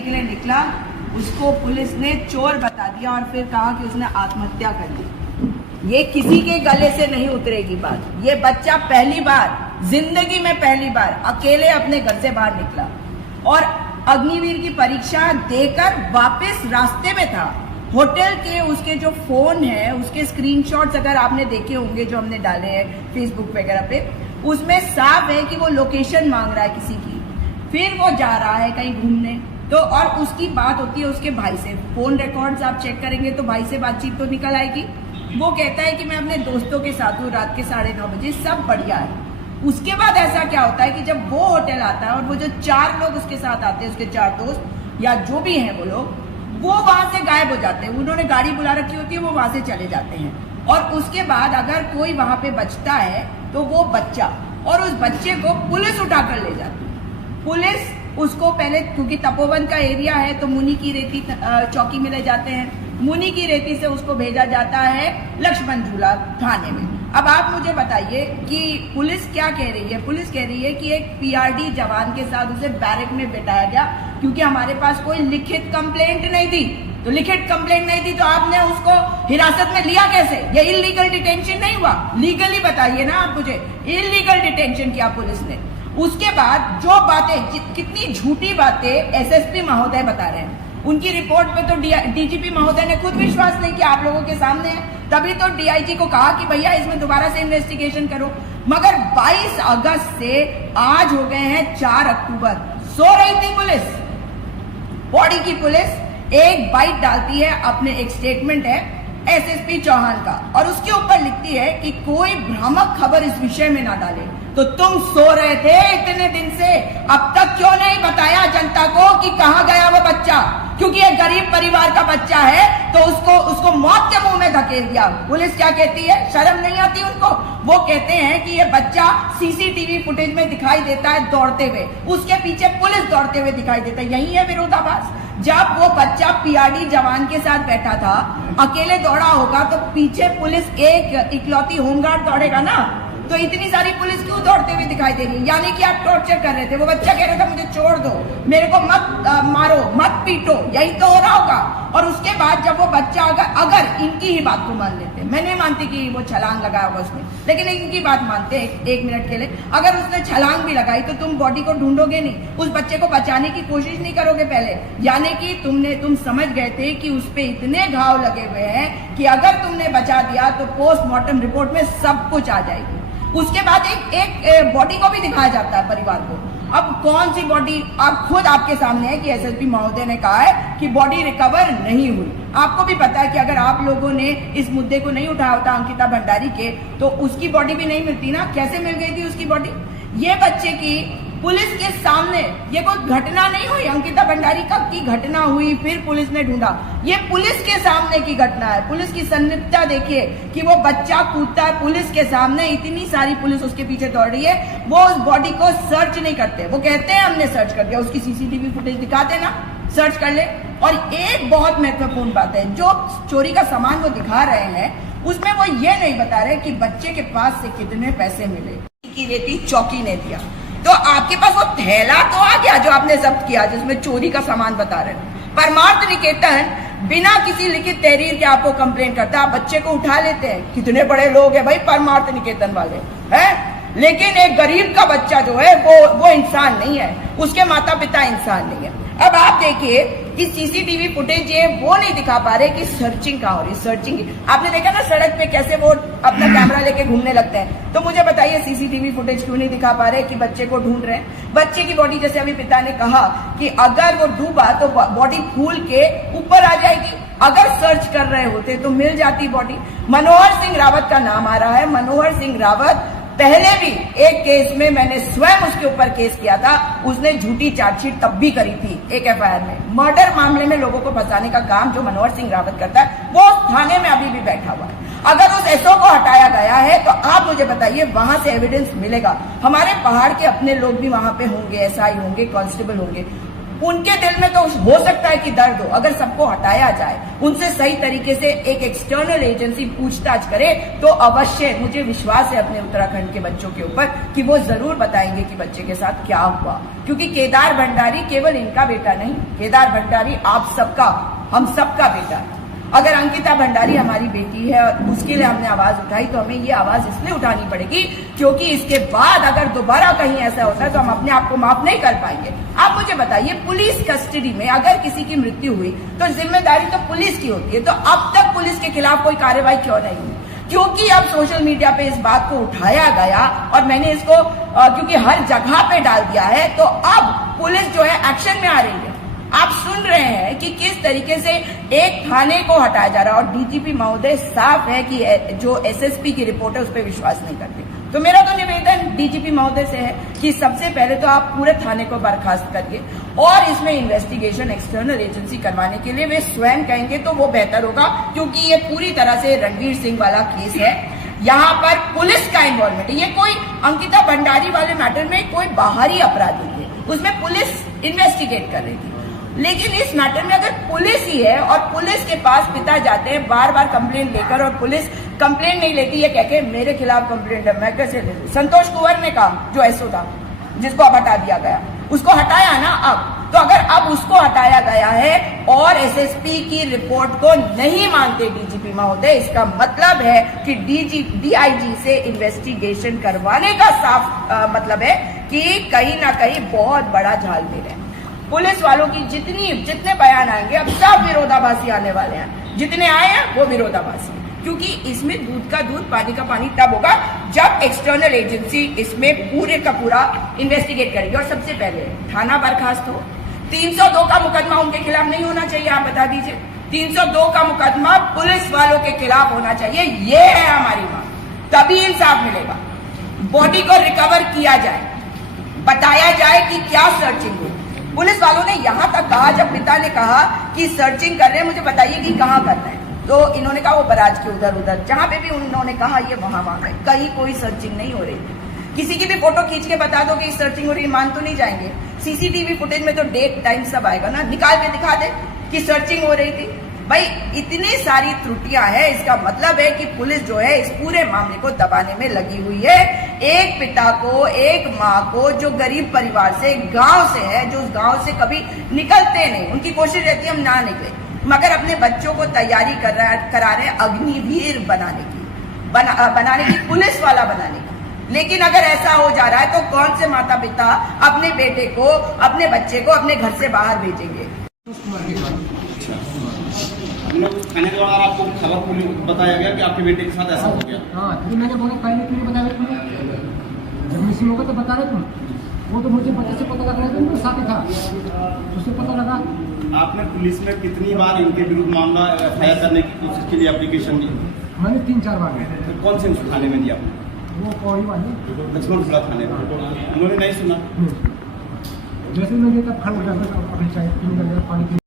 करने के लिए निकला, उसको पुलिस ने चोर बता दिया और फिर कहा कि उसने आत्महत्या कर ली। ये किसी के गले से नहीं उतरेगी बात। ये बच्चा पहली बार जिंदगी में पहली बार अकेले अपने घर से बाहर निकला और अग्निवीर की परीक्षा देकर वापस रास्ते में था। होटल के उसके जो फोन है उसके स्क्रीनशॉट्स अगर आपने देखे होंगे जो हमने डाले हैं फेसबुक वगैरह पे, उसमें साफ है कि वो लोकेशन मांग रहा है किसी की, फिर वो जा रहा है कहीं घूमने। तो और उसकी बात होती है उसके भाई से, फोन रिकॉर्ड्स आप चेक करेंगे तो भाई से बातचीत तो निकल आएगी। वो कहता है कि मैं अपने दोस्तों के साथ हूँ, रात के 9:30 बजे, सब बढ़िया है। उसके बाद ऐसा क्या होता है कि जब वो होटल आता है और वो जो 4 लोग उसके साथ आते हैं, उसके 4 दोस्त या जो भी हैं वो लोग, वो वहां से गायब हो जाते हैं। उन्होंने गाड़ी बुला रखी होती है, वो वहां से चले जाते हैं। और उसके बाद अगर कोई वहां पे बचता है तो वो बच्चा, और उस बच्चे को पुलिस उठाकर ले जाती है। पुलिस उसको पहले, क्योंकि तपोवन का एरिया है तो मुनि की रेती चौकी में ले जाते हैं, मुनि की रेती से उसको भेजा जाता है लक्ष्मण झूला थाने में। अब आप मुझे बताइए कि पुलिस क्या कह रही है? पुलिस कह रही है कि एक पीआरडी जवान के साथ उसे बैरक में बिठाया गया क्योंकि हमारे पास कोई लिखित कंप्लेंट नहीं थी। तो लिखित कंप्लेंट नहीं थी तो आपने उसको हिरासत में लिया कैसे? ये इलीगल डिटेंशन नहीं हुआ? लीगली बताइए ना आप मुझे। इलीगल डिटेंशन किया पुलिस ने। उसके बाद जो बातें, कितनी झूठी बातें एसएसपी महोदय बता रहे हैं, उनकी रिपोर्ट पे तो डीजीपी महोदय ने खुद विश्वास नहीं किया, आप लोगों के सामने है। तभी तो डीआईजी को कहा कि भैया इसमें दोबारा से इन्वेस्टिगेशन करो। मगर 22 अगस्त से आज हो गए हैं 4 अक्टूबर, सो रही थी पुलिस। बॉडी की पुलिस एक बाइट डालती है, अपने एक स्टेटमेंट है एसएसपी चौहान का, और उसके ऊपर लिखती है कि कोई भ्रामक खबर इस विषय में ना डाले। तो तुम सो रहे थे इतने दिन से, अब तक क्यों नहीं बताया जनता को कि कहां गया वो बच्चा? क्योंकि एक गरीब परिवार का बच्चा है तो उसको मौत के मुंह में धकेल दिया। पुलिस क्या कहती है? शर्म नहीं आती उनको? वो कहते हैं कि ये बच्चा सीसीटीवी फुटेज में दिखाई देता है दौड़ते हुए, उसके पीछे पुलिस दौड़ते हुए दिखाई देता है। यही है विरोधाभास। जब वो बच्चा पीआरडी जवान के साथ बैठा था, अकेले दौड़ा होगा तो पीछे पुलिस एक इकलौती होमगार्ड दौड़ेगा ना, तो इतनी सारी पुलिस क्यों दौड़ते हुए दिखाई दे रही है? यानी कि आप टॉर्चर कर रहे थे। वो बच्चा कह रहा था मुझे छोड़ दो, मेरे को मत मारो, मत पीटो, यही तो हो रहा होगा। और उसके बाद जब वो बच्चा अगर इनकी ही बात को मान लेते, मैं नहीं मानती कि वो छलांग लगाया होगा उसने, लेकिन इनकी बात मानते एक मिनट के लिए, अगर उसने छलांग भी लगाई तो तुम बॉडी को ढूंढोगे नहीं, उस बच्चे को बचाने की कोशिश नहीं करोगे पहले। यानी कि तुम समझ गए थे कि उस पे इतने घाव लगे हुए हैं कि अगर तुमने बचा दिया तो पोस्टमार्टम रिपोर्ट में सब कुछ आ जाएगी। उसके बाद एक बॉडी को भी दिखाया जाता है परिवार को। अब कौन सी बॉडी? आप खुद आपके सामने है कि एसएसपी महोदय ने कहा है कि बॉडी रिकवर नहीं हुई। आपको भी पता है कि अगर आप लोगों ने इस मुद्दे को नहीं उठाया होता अंकिता भंडारी के, तो उसकी बॉडी भी नहीं मिलती ना। कैसे मिल गई थी उसकी बॉडी? ये बच्चे की पुलिस के सामने, ये कोई घटना नहीं हुई अंकिता भंडारी का की घटना हुई फिर पुलिस ने ढूंढा, ये पुलिस के सामने की घटना है। पुलिस की संलिप्तता देखिए कि वो बच्चा कूदता है पुलिस के सामने, इतनी सारी पुलिस उसके पीछे दौड़ रही है, वो उस बॉडी को सर्च नहीं करते। वो कहते हैं हमने सर्च कर दिया, उसकी सीसीटीवी फुटेज दिखाते ना, सर्च कर ले। और एक बहुत महत्वपूर्ण बात है, जो चोरी का सामान वो दिखा रहे हैं उसमें वो ये नहीं बता रहे कि बच्चे के पास से कितने पैसे मिले, की रेती चौकी ने दिया। तो आपके पास वो थैला तो आ गया जो आपने जब्त किया, जिसमें चोरी का सामान बता रहे हैं। परमार्थ निकेतन बिना किसी लिखित तहरीर के आपको कंप्लेंट करता है, आप बच्चे को उठा लेते हैं। कितने बड़े लोग हैं भाई परमार्थ निकेतन वाले, हैं? लेकिन एक गरीब का बच्चा जो है वो इंसान नहीं है, उसके माता पिता इंसान नहीं है। अब आप देखिए कि सीसीटीवी फुटेज ये वो नहीं दिखा पा रहे कि सर्चिंग कहाँ हो रही। सर्चिंग आपने देखा ना सड़क पे कैसे वो अपना कैमरा लेके घूमने लगते हैं। तो मुझे बताइए सीसीटीवी फुटेज क्यों नहीं दिखा पा रहे कि बच्चे को ढूंढ रहे हैं? बच्चे की बॉडी, जैसे अभी पिता ने कहा कि अगर वो डूबा तो बॉडी फूल के ऊपर आ जाएगी। अगर सर्च कर रहे होते तो मिल जाती बॉडी। मनोहर सिंह रावत का नाम आ रहा है। मनोहर सिंह रावत पहले भी एक केस में मैंने स्वयं उसके ऊपर केस किया था, उसने झूठी चार्जशीट तब भी करी थी एक एफआईआर में। मर्डर मामले में लोगों को फंसाने का काम जो मनोहर सिंह रावत करता है, वो थाने में अभी भी बैठा हुआ है। अगर उस एसओ को हटाया गया है तो आप मुझे बताइए वहां से एविडेंस मिलेगा। हमारे पहाड़ के अपने लोग भी वहां पे होंगे, एसआई होंगे, कांस्टेबल होंगे, उनके दिल में तो हो सकता है कि दर्द हो। अगर सबको हटाया जाए, उनसे सही तरीके से एक एक्सटर्नल एजेंसी पूछताछ करे, तो अवश्य मुझे विश्वास है अपने उत्तराखंड के बच्चों के ऊपर कि वो जरूर बताएंगे कि बच्चे के साथ क्या हुआ। क्योंकि केदार भंडारी केवल इनका बेटा नहीं, केदार भंडारी आप सबका, हम सबका बेटा है। अगर अंकिता भंडारी हमारी बेटी है और उसके लिए हमने आवाज उठाई, तो हमें ये आवाज इसलिए उठानी पड़ेगी क्योंकि इसके बाद अगर दोबारा कहीं ऐसा होता है तो हम अपने आप को माफ नहीं कर पाएंगे। आप मुझे बताइए, पुलिस कस्टडी में अगर किसी की मृत्यु हुई तो जिम्मेदारी तो पुलिस की होती है, तो अब तक पुलिस के खिलाफ कोई कार्रवाई क्यों नहीं हुई? क्योंकि अब सोशल मीडिया पे इस बात को उठाया गया और मैंने इसको क्योंकि हर जगह पे डाल दिया है, तो अब पुलिस जो है एक्शन में आ रही है। आप सुन रहे हैं कि किस तरीके से एक थाने को हटाया जा रहा है, और डीजीपी महोदय साफ है कि जो एसएसपी की रिपोर्ट है उस पर विश्वास नहीं करते। तो मेरा तो निवेदन डीजीपी महोदय से है कि सबसे पहले तो आप पूरे थाने को बर्खास्त करिए, और इसमें इन्वेस्टिगेशन एक्सटर्नल एजेंसी करवाने के लिए वे स्वयं कहेंगे तो वो बेहतर होगा, क्योंकि ये पूरी तरह से रणवीर सिंह वाला केस है। यहाँ पर पुलिस का इन्वॉल्वमेंट है। ये कोई अंकिता भंडारी वाले मैटर में कोई बाहरी अपराधी थे, उसमें पुलिस इन्वेस्टिगेट कर रही थी, लेकिन इस मैटर में अगर पुलिस ही है और पुलिस के पास पिता जाते हैं बार बार कंप्लेन लेकर, और पुलिस कंप्लेन नहीं लेती है, कह के मेरे खिलाफ कंप्लेंट है, मैं कैसे ले लूं? संतोष कुंवर ने कहा, जो एसओ था, जिसको अब हटा दिया गया, उसको हटाया ना अब, तो अगर अब उसको हटाया गया है और एसएसपी की रिपोर्ट को नहीं मानते डीजीपी महोदय, इसका मतलब है कि डीआईजी से इन्वेस्टिगेशन करवाने का साफ मतलब है कि कहीं ना कहीं बहुत बड़ा झालमेल है। पुलिस वालों की जितने बयान आएंगे अब सब विरोधाभासी आने वाले हैं, जितने आए हैं वो विरोधाभासी, क्योंकि इसमें दूध का दूध पानी का पानी तब होगा जब एक्सटर्नल एजेंसी इसमें पूरे का पूरा इन्वेस्टिगेट करेगी। और सबसे पहले थाना बर्खास्त हो, 302 का मुकदमा उनके खिलाफ नहीं होना चाहिए, आप बता दीजिए। 302 का मुकदमा पुलिस वालों के खिलाफ होना चाहिए, ये है हमारी मांग, तभी इंसाफ मिलेगा। बॉडी को रिकवर किया जाए, बताया जाए कि क्या सर्चिंग हो। पुलिस वालों ने यहां तक कहा, जब पिता ने कहा कि सर्चिंग कर रहे हैं, मुझे बताइए कि कहां करना है, तो इन्होंने कहा वो बराज के उधर जहां पे भी उन्होंने कहा ये वहां है, कहीं कोई सर्चिंग नहीं हो रही। किसी की भी फोटो खींच के बता दो कि सर्चिंग हो रही है, मान तो नहीं जाएंगे। सीसीटीवी फुटेज में तो डेट टाइम सब आएगा ना, निकाल के दिखा दे कि सर्चिंग हो रही थी। भाई इतनी सारी त्रुटियां हैं, इसका मतलब है कि पुलिस जो है इस पूरे मामले को दबाने में लगी हुई है। एक पिता को, एक माँ को जो गरीब परिवार से, गांव से है, जो उस गांव से कभी निकलते नहीं, उनकी कोशिश रहती है हम ना निकले, मगर अपने बच्चों को तैयारी करा रहे अग्निवीर बनाने की, पुलिस वाला बनाने की। लेकिन अगर ऐसा हो जा रहा है तो कौन से माता पिता अपने बेटे को, अपने बच्चे को अपने घर से बाहर भेजेंगे? थाने के द्वारा आपको खबर बताया गया कि आपके बेटे के साथ ऐसा हो गया। हाँ, तो मैंने बोला पहले क्यों बताया तुमने? जब मिसिंग होगा तो बता रहे तुम, वो तो मुझे बच्चे से पता लग रहा है, मेरे साथ ही था, उससे पता लगा। आपने पुलिस में कितनी बार इनके विरुद्ध मामला एफआईआर करने की कोशिश के लिए एप्लीकेशन दी? मैंने 3-4 बार। तो कौन से थाने में दिया? वो पौड़ी वाले लक्ष्मणपुरा थाने में। उन्होंने नहीं सुना। जैसे मैं तब खड़ हो जाता अपने चाय पानी